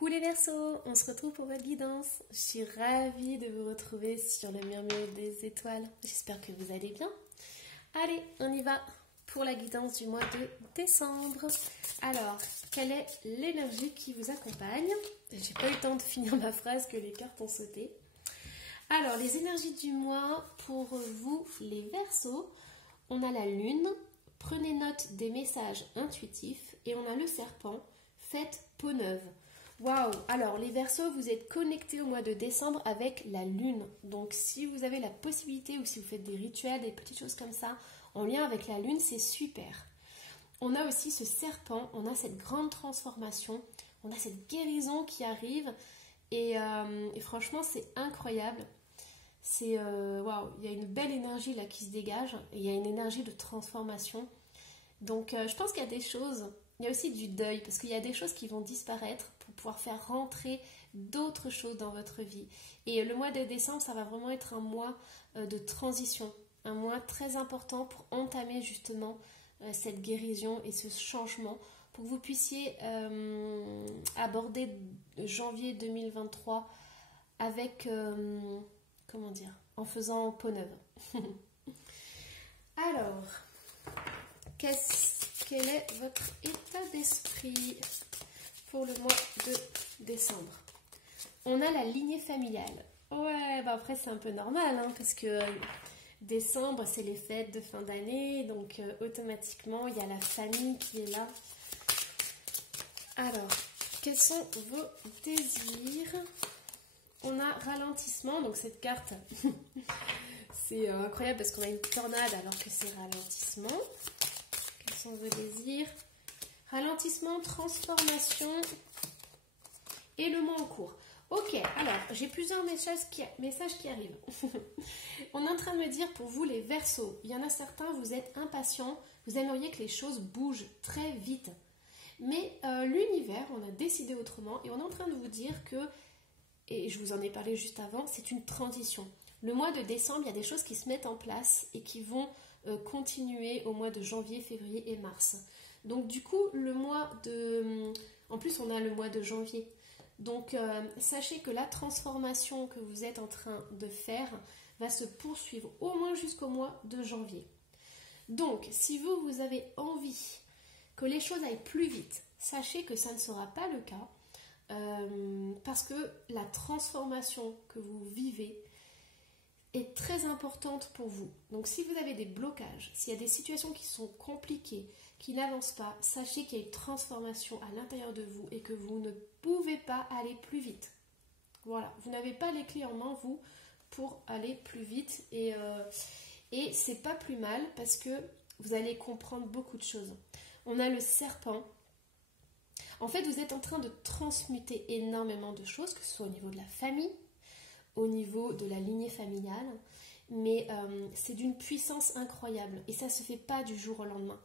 Coucou les Verseaux, on se retrouve pour votre guidance. Je suis ravie de vous retrouver sur le murmure des étoiles. J'espère que vous allez bien. Allez, on y va pour la guidance du mois de décembre. Alors, quelle est l'énergie qui vous accompagne? J'ai pas eu le temps de finir ma phrase que les cartes ont sauté. Alors, les énergies du mois pour vous les Verseaux, on a la lune. Prenez note des messages intuitifs et on a le serpent. Faites peau neuve. Waouh! Alors, les Verseaux, vous êtes connectés au mois de décembre avec la lune. Donc, si vous avez la possibilité ou si vous faites des rituels, des petites choses comme ça, en lien avec la lune, c'est super. On a aussi ce serpent, on a cette grande transformation, on a cette guérison qui arrive et franchement, c'est incroyable. C'est waouh! Il y a une belle énergie là qui se dégage et il y a une énergie de transformation. Donc, je pense qu'il y a des choses. Il y a aussi du deuil, parce qu'il y a des choses qui vont disparaître pour pouvoir faire rentrer d'autres choses dans votre vie. Et le mois de décembre, ça va vraiment être un mois de transition, un mois très important pour entamer justement cette guérison et ce changement, pour que vous puissiez aborder janvier 2023 avec, comment dire, en faisant peau neuve. Alors, quel est votre état d'esprit pour le mois de décembre? On a la lignée familiale. Ouais, bah après c'est un peu normal, hein, parce que décembre c'est les fêtes de fin d'année, donc automatiquement il y a la famille qui est là. Alors, quels sont vos désirs? On a ralentissement, donc cette carte, c'est incroyable parce qu'on a une tornade alors que c'est ralentissement. Quels sont vos désirs? Ralentissement, transformation et le mois en cours. Ok, alors j'ai plusieurs messages qui arrivent. On est en train de me dire pour vous les Verseaux, il y en a certains, vous êtes impatients, vous aimeriez que les choses bougent très vite. Mais l'univers, on a décidé autrement et on est en train de vous dire que, et je vous en ai parlé juste avant, c'est une transition. Le mois de décembre, il y a des choses qui se mettent en place et qui vont continuer au mois de janvier, février et mars. Donc du coup, le mois de... En plus, on a le mois de janvier. Donc sachez que la transformation que vous êtes en train de faire va se poursuivre au moins jusqu'au mois de janvier. Donc, si vous avez envie que les choses aillent plus vite, sachez que ça ne sera pas le cas parce que la transformation que vous vivez est très importante pour vous. Donc si vous avez des blocages, s'il y a des situations qui sont compliquées, qui n'avancent pas, sachez qu'il y a une transformation à l'intérieur de vous et que vous ne pouvez pas aller plus vite. Voilà, vous n'avez pas les clés en main, vous, pour aller plus vite et c'est pas plus mal parce que vous allez comprendre beaucoup de choses. On a le serpent. En fait, vous êtes en train de transmuter énormément de choses, que ce soit au niveau de la famille, au niveau de la lignée familiale, mais c'est d'une puissance incroyable et ça ne se fait pas du jour au lendemain.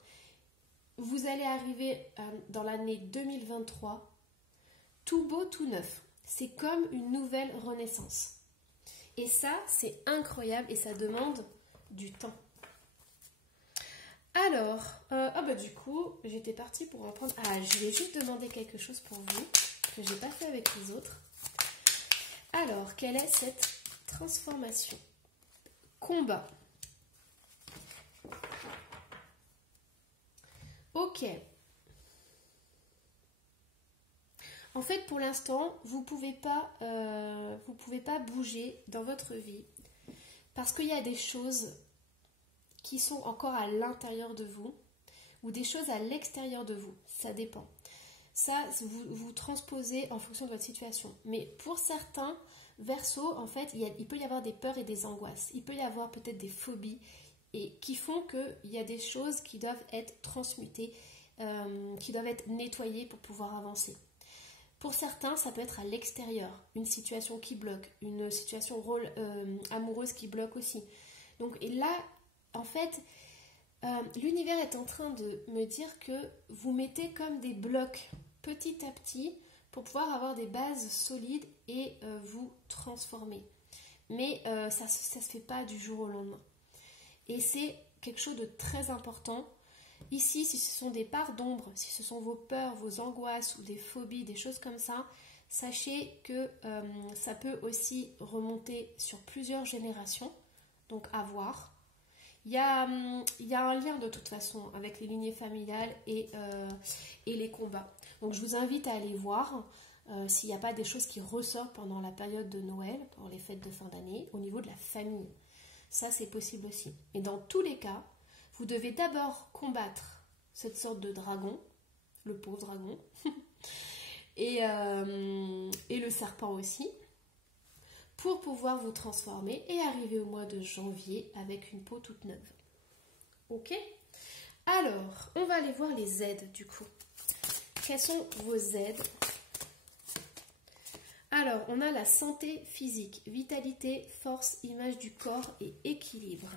Vous allez arriver dans l'année 2023 tout beau, tout neuf. C'est comme une nouvelle renaissance. Et ça, c'est incroyable et ça demande du temps. Alors, du coup, j'étais partie pour en prendre... Ah, je vais juste demander quelque chose pour vous, que je n'ai pas fait avec les autres. Alors, quelle est cette transformation? Combat. Ok. En fait, pour l'instant, vous pouvez pas bouger dans votre vie parce qu'il y a des choses qui sont encore à l'intérieur de vous ou des choses à l'extérieur de vous. Ça dépend. Ça, vous transposez en fonction de votre situation. Mais pour certains Verseaux, en fait, il peut y avoir des peurs et des angoisses. Il peut y avoir peut-être des phobies et qui font qu'il y a des choses qui doivent être transmutées, qui doivent être nettoyées pour pouvoir avancer. Pour certains, ça peut être à l'extérieur, une situation qui bloque, une situation amoureuse qui bloque aussi. Donc, et là, en fait, l'univers est en train de me dire que vous mettez comme des blocs petit à petit pour pouvoir avoir des bases solides et vous transformer. Mais ça ne se fait pas du jour au lendemain. Et c'est quelque chose de très important Ici, si ce sont des parts d'ombre, si ce sont vos peurs, vos angoisses ou des phobies, des choses comme ça, sachez que ça peut aussi remonter sur plusieurs générations, donc à voir. Il y a un lien de toute façon avec les lignées familiales et les combats. Donc je vous invite à aller voir s'il n'y a pas des choses qui ressortent pendant la période de Noël, pendant les fêtes de fin d'année, au niveau de la famille. Ça, c'est possible aussi. Et dans tous les cas, vous devez d'abord combattre cette sorte de dragon, le pauvre dragon, et le serpent aussi, pour pouvoir vous transformer et arriver au mois de janvier avec une peau toute neuve. Ok? Alors, on va aller voir les aides du coup. Quelles sont vos aides? Alors, on a la santé physique, vitalité, force, image du corps et équilibre.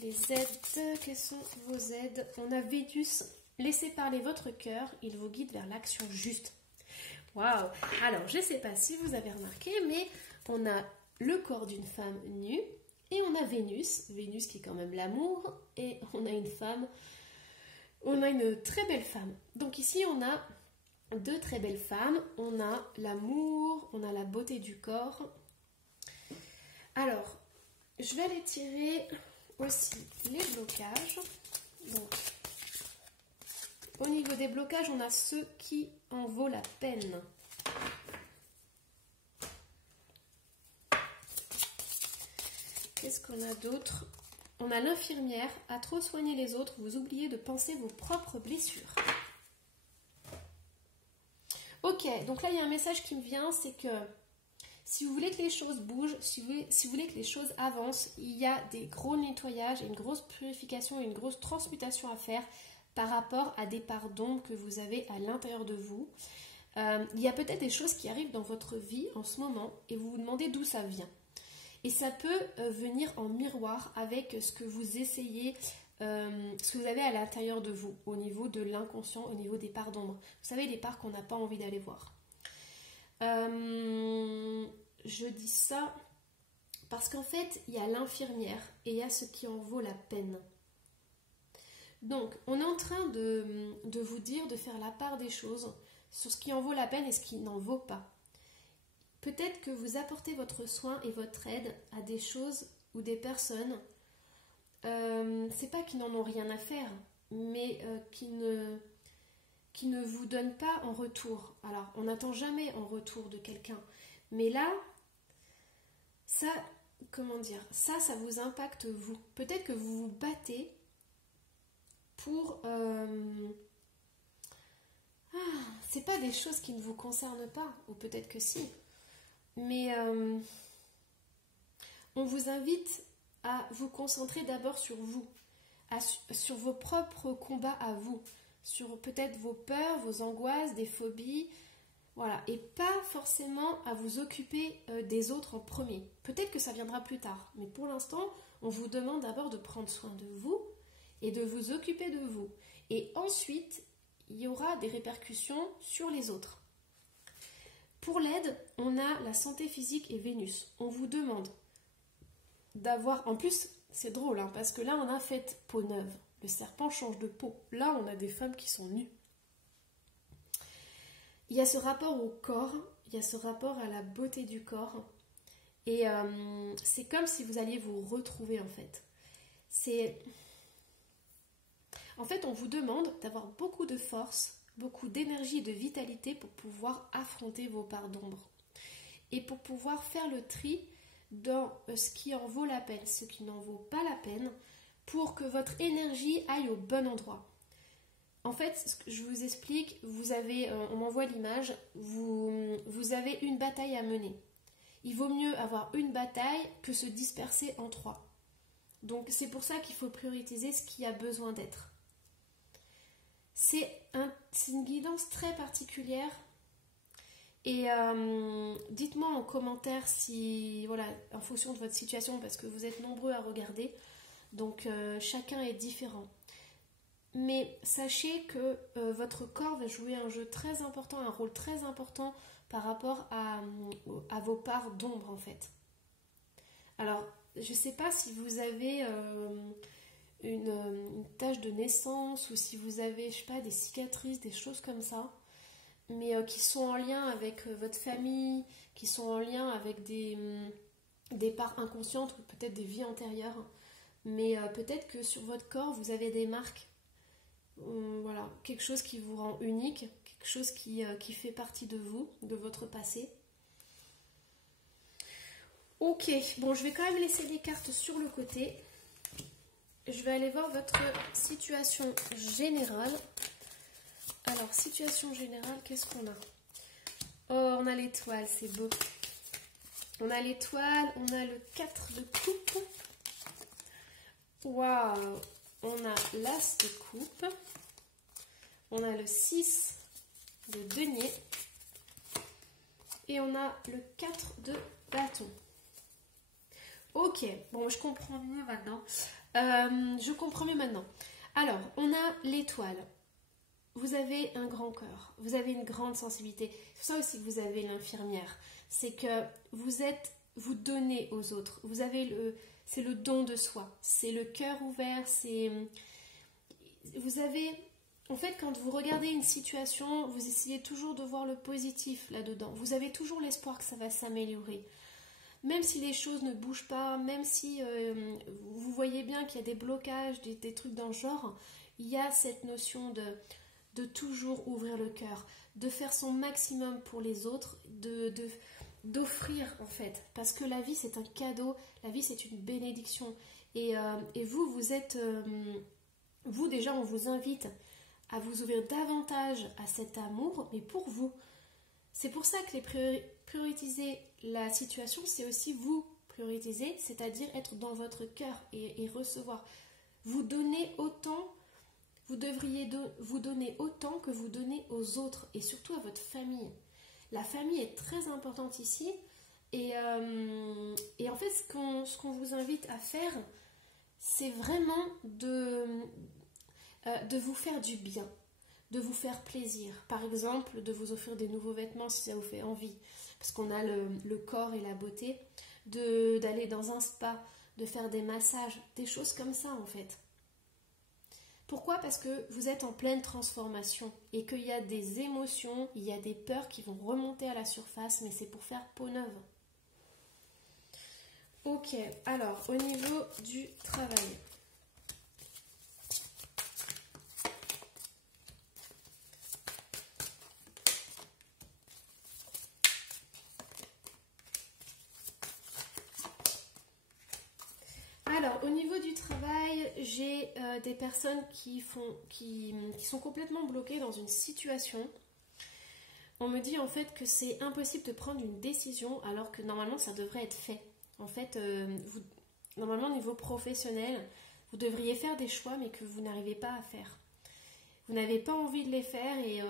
Les aides, quelles sont vos aides? On a Vénus, laissez parler votre cœur, il vous guide vers l'action juste. Waouh! Alors, je ne sais pas si vous avez remarqué, mais on a le corps d'une femme nue et on a Vénus qui est quand même l'amour, et on a une femme, on a une très belle femme. Donc ici, on a deux très belles femmes, on a l'amour, on a la beauté du corps. Alors, je vais aller tirer aussi les blocages. Donc, au niveau des blocages, on a ceux qui en vaut la peine. Qu'est-ce qu'on a d'autre? On a l'infirmière. À trop soigner les autres, vous oubliez de penser vos propres blessures. Ok, donc là, il y a un message qui me vient, c'est que si vous voulez que les choses bougent, si vous voulez que les choses avancent, il y a des gros nettoyages, une grosse purification, une grosse transmutation à faire par rapport à des parts d'ombre que vous avez à l'intérieur de vous. Il y a peut-être des choses qui arrivent dans votre vie en ce moment et vous vous demandez d'où ça vient. Et ça peut venir en miroir avec ce que vous essayez, ce que vous avez à l'intérieur de vous, au niveau de l'inconscient, au niveau des parts d'ombre. Vous savez, les parts qu'on n'a pas envie d'aller voir. Je dis ça parce qu'en fait, il y a l'infirmière et il y a ce qui en vaut la peine. Donc, on est en train de vous dire de faire la part des choses sur ce qui en vaut la peine et ce qui n'en vaut pas. Peut-être que vous apportez votre soin et votre aide à des choses ou des personnes, c'est pas qu'ils n'en ont rien à faire, mais qui ne vous donnent pas en retour. Alors, on n'attend jamais en retour de quelqu'un. Mais là, ça, comment dire, ça vous impacte vous. Peut-être que vous vous battez pour... c'est pas des choses qui ne vous concernent pas, ou peut-être que si. Mais on vous invite à vous concentrer d'abord sur vous, sur vos propres combats à vous, sur peut-être vos peurs, vos angoisses, des phobies, voilà, et pas forcément à vous occuper des autres en premier. Peut-être que ça viendra plus tard, mais pour l'instant, on vous demande d'abord de prendre soin de vous et de vous occuper de vous. Et ensuite, il y aura des répercussions sur les autres. Pour l'aide, on a la santé physique et Vénus. On vous demande d'avoir... En plus, c'est drôle, hein, parce que là, on a fait peau neuve. Le serpent change de peau. Là, on a des femmes qui sont nues. Il y a ce rapport au corps, il y a ce rapport à la beauté du corps. Et c'est comme si vous alliez vous retrouver, en fait. En fait, on vous demande d'avoir beaucoup de force, beaucoup d'énergie et de vitalité pour pouvoir affronter vos parts d'ombre. Et pour pouvoir faire le tri dans ce qui en vaut la peine, ce qui n'en vaut pas la peine, pour que votre énergie aille au bon endroit. En fait, je vous explique, vous avez, on m'envoie l'image, vous avez une bataille à mener. Il vaut mieux avoir une bataille que se disperser en 3. Donc c'est pour ça qu'il faut prioriser ce qui a besoin d'être. C'est une guidance très particulière. Et dites-moi en commentaire si, voilà, en fonction de votre situation, parce que vous êtes nombreux à regarder, donc chacun est différent. Mais sachez que votre corps va jouer un jeu très important, un rôle très important par rapport à vos parts d'ombre en fait. Alors, je sais pas si vous avez une tache de naissance ou si vous avez, je sais pas, des cicatrices, des choses comme ça, mais qui sont en lien avec votre famille, qui sont en lien avec des parts inconscientes ou peut-être des vies antérieures. Mais peut-être que sur votre corps, vous avez des marques. Voilà, quelque chose qui vous rend unique, quelque chose qui fait partie de vous, de votre passé. Ok, bon, je vais quand même laisser les cartes sur le côté. Je vais aller voir votre situation générale. Alors, situation générale, qu'est-ce qu'on a? Oh, on a l'étoile, c'est beau. On a l'étoile, on a le 4 de coupe. Waouh! On a l'as de coupe. On a le 6 de denier. Et on a le 4 de bâton. Ok, bon, je comprends mieux maintenant. Alors, on a l'étoile. Vous avez un grand cœur. Vous avez une grande sensibilité. C'est ça aussi que vous avez l'infirmière. C'est que vous donnez aux autres. C'est le don de soi. C'est le cœur ouvert. En fait, quand vous regardez une situation, vous essayez toujours de voir le positif là-dedans. Vous avez toujours l'espoir que ça va s'améliorer. Même si les choses ne bougent pas, même si vous voyez bien qu'il y a des blocages, des trucs dans le genre, il y a cette notion de toujours ouvrir le cœur, de faire son maximum pour les autres, d'offrir en fait. Parce que la vie c'est un cadeau, la vie c'est une bénédiction. Et vous êtes... vous déjà on vous invite à vous ouvrir davantage à cet amour, mais pour vous. C'est pour ça que prioriser la situation, c'est aussi vous prioriser, c'est-à-dire être dans votre cœur et recevoir. Vous donnez autant, vous devriez vous donner autant que vous donnez aux autres et surtout à votre famille. La famille est très importante ici et en fait ce qu'on vous invite à faire, c'est vraiment de vous faire du bien. De vous faire plaisir, par exemple de vous offrir des nouveaux vêtements si ça vous fait envie, parce qu'on a le corps et la beauté, d'aller dans un spa, de faire des massages, des choses comme ça en fait. Pourquoi? Parce que vous êtes en pleine transformation et qu'il y a des émotions, il y a des peurs qui vont remonter à la surface, mais c'est pour faire peau neuve. Ok, alors au niveau du travail. Alors, au niveau du travail, j'ai des personnes qui sont complètement bloquées dans une situation. On me dit en fait que c'est impossible de prendre une décision alors que normalement ça devrait être fait. En fait, normalement au niveau professionnel, vous devriez faire des choix mais que vous n'arrivez pas à faire. Vous n'avez pas envie de les faire et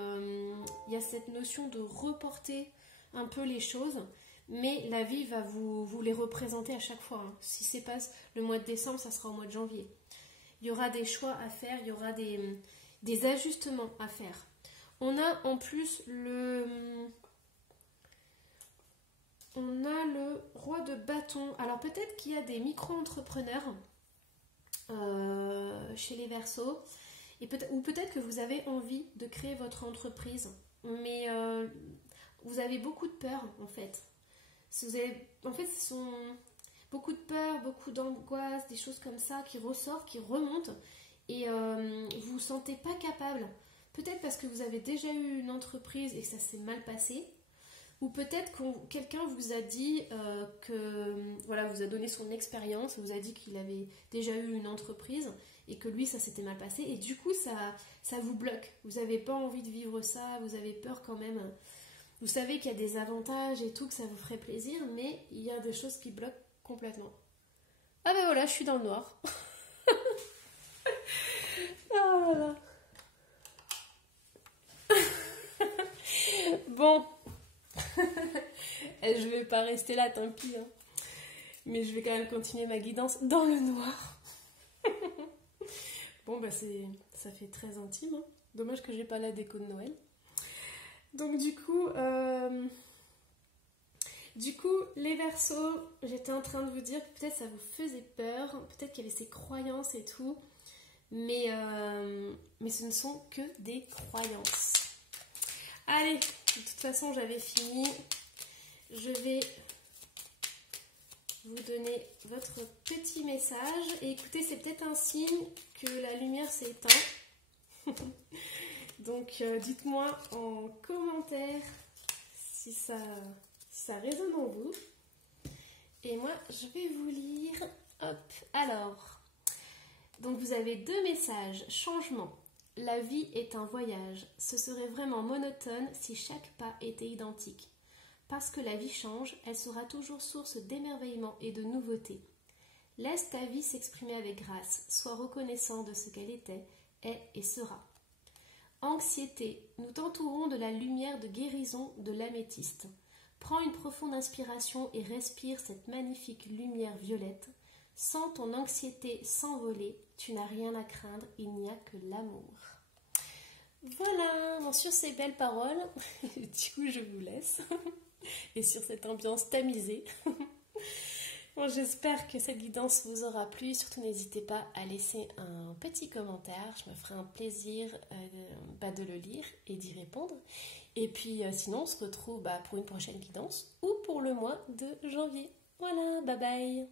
il y a cette notion de reporter un peu les choses. Mais la vie va vous les représenter à chaque fois. Si c'est pas le mois de décembre, ça sera au mois de janvier. Il y aura des choix à faire, il y aura des ajustements à faire. On a en plus le roi de bâton. Alors peut-être qu'il y a des micro-entrepreneurs chez les Verseaux. Ou peut-être que vous avez envie de créer votre entreprise. Mais vous avez beaucoup de peur en fait. Ce sont beaucoup de peur, beaucoup d'angoisse, des choses comme ça qui ressortent, qui remontent et vous vous sentez pas capable. Peut-être parce que vous avez déjà eu une entreprise et que ça s'est mal passé, ou peut-être que quelqu'un vous a dit vous a donné son expérience, vous a dit qu'il avait déjà eu une entreprise et que lui ça s'était mal passé et du coup ça vous bloque. Vous n'avez pas envie de vivre ça, vous avez peur quand même. Vous savez qu'il y a des avantages et tout, que ça vous ferait plaisir, mais il y a des choses qui bloquent complètement. Ah ben voilà, je suis dans le noir. Ah voilà. Bon. Je vais pas rester là, tant pis. Hein. Mais je vais quand même continuer ma guidance dans le noir. Bon bah ça fait très intime. Hein. Dommage que j'ai pas la déco de Noël. Donc du coup, Du coup, les Verseaux, j'étais en train de vous dire que peut-être ça vous faisait peur, peut-être qu'il y avait ces croyances et tout, mais ce ne sont que des croyances. Allez, de toute façon, j'avais fini. Je vais vous donner votre petit message. Et écoutez, c'est peut-être un signe que la lumière s'est éteinte. Donc, dites-moi en commentaire si ça résonne en vous. Et moi, je vais vous lire. Hop, alors. Donc, vous avez 2 messages. Changement. La vie est un voyage. Ce serait vraiment monotone si chaque pas était identique. Parce que la vie change, elle sera toujours source d'émerveillement et de nouveautés. Laisse ta vie s'exprimer avec grâce. Sois reconnaissant de ce qu'elle était, est et sera. Anxiété. Nous t'entourons de la lumière de guérison de l'améthyste. Prends une profonde inspiration et respire cette magnifique lumière violette. Sens ton anxiété s'envoler. Tu n'as rien à craindre, il n'y a que l'amour. Voilà, bon, sur ces belles paroles, du coup je vous laisse. Et sur cette ambiance tamisée. Bon, j'espère que cette guidance vous aura plu. Surtout n'hésitez pas à laisser un petit commentaire. Je me ferai un plaisir de le lire et d'y répondre. Et puis sinon on se retrouve pour une prochaine guidance ou pour le mois de janvier. Voilà, bye bye.